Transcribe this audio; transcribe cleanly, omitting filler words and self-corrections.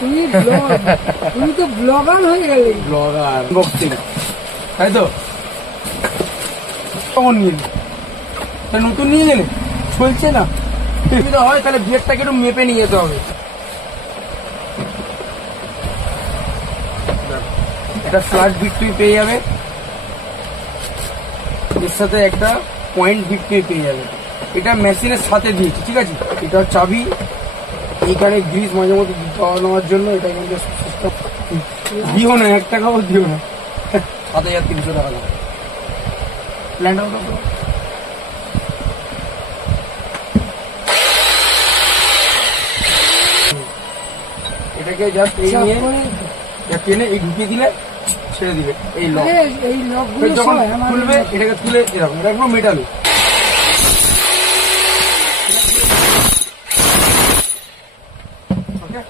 তুমি তো ব্লগার হয়ে গেলে। ব্লগার বক্সিং তাই তো? কখন নিয়ে নতুন নিয়ে গেলে চলছে না, সুবিধা হয় তাহলে ব্লেডটাকে একটু মেপে নিয়ে যেতে হবে। একটা ফ্ল্যাট বিট তুমি পেয়ে যাবে, এর সাথে একটা পয়েন্ট বিট তুমি পেয়ে যাবে। এটা মেশিনের সাথে দিয়েছি, ঠিক আছে? এটা চাবি, এইখানে গ্রিজ মাঝে মধ্যে নেওয়ার জন্য এটা কিন্তু সিস্টেম দিও না, 1 টাকাও দিও না, 7,300 টাকা দাম। প্ল্যান আউট এটাকে জাস্ট এই নিয়ে টেনে এই ঢুকিয়ে দিলে ছেড়ে দিবে। এই লক, এই লকগুলো যখন খুলবে এটাকে তুলে এরকম, এটা পুরো মেটাল। ওকে।